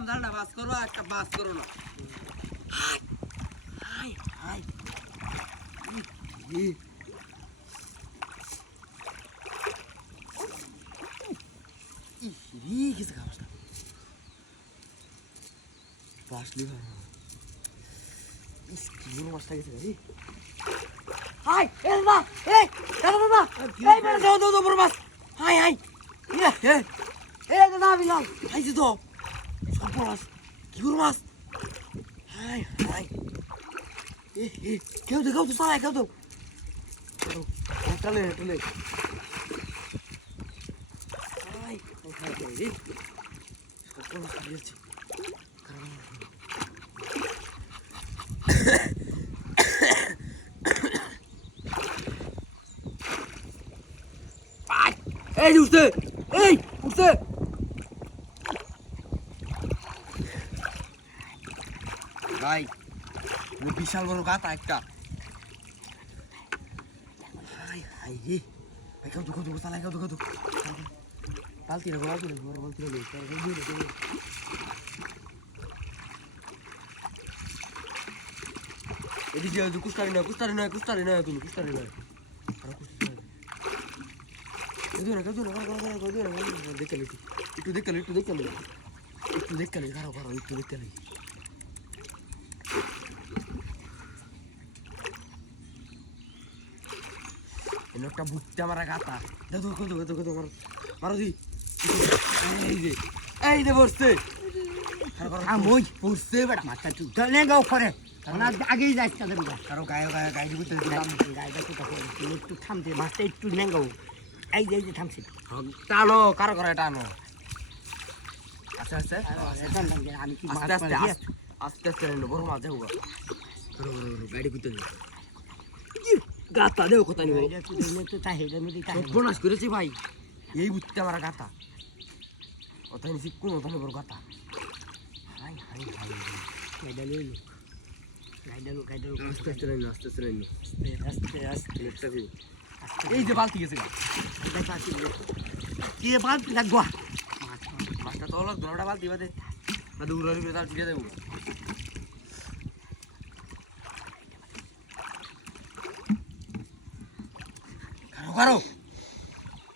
দিলাম জানা বাস করো একটা বাস করো না হাই হাই হাই কিসে খাওয়া বাসলি কি মাছটা গেছে গাড়ি হাই এ দাদা এই দাদা দাদা এই মেরে দাও দাও দাও বড় মাছ হাই হাই এ দাদা বিলাল হাইছে তো সব বড় মাছ কি বড় মাছ হাই হাই কেউ তো সারা কেউ তো চলে চলে হাই হাই রে সব বড় মাছ দিয়েছে এই উঠছে এই উঠছে ভাই বিশাল বড় গাতা একটা হাই হাই রে ভাই কেউ দুঃখ দুঃখ চালাই কেউ দুঃখ দুঃখ বালতি না বালতি না বালতি না এদিকে কুস্তারি নয় তুমি কুস্তারি নয় একটু দেখলে খারাপ একটু দেখলে একটা ভুট্টা মারা গাতা দেখো মারো দি এই যে বসছে বসছে বেটা মাথা চুপ গাও করে আগেই যাচ্ছে তাদের কারো গায়ে একটু থামছে মাছটা একটু নেঙ্গাও এই যে থামছে টানো কারো করে টানো আস্তে আস্তে আমি কি আস্তে আস্তে আস্তে আস্তে বড় মাছ যাবো গাড়ি কুইতে গাতা দেও কথা নিব সর্বনাশ করেছি ভাই এই বুঝতে আমার গাতা কথা নিছি কোন ওখানে বড় গাতা হাই হাই হাই এই যে বালতি গেছে বালতি লাগবা মাছটা তো হলো দোনোটা বালতি বাদে উড়ারি করে তার ফিরে দেবো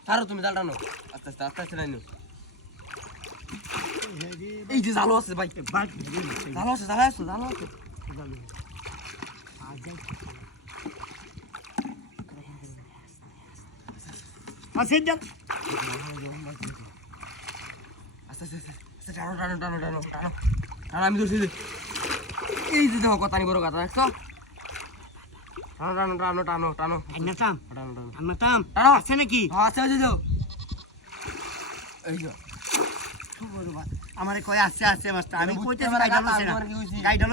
কারো তুমি জাল টানো আস্তে আস্তে নাইনো এই যে জালো আছে ভাই জালো আছে আস্তে টানো আমি ধরছি এই যে দেখো কথা নি বড় কথা দেখছো টানো আছে নাকি আছে এই যে আমার কয় আছে মাস্টার আমি কইতে গাইডা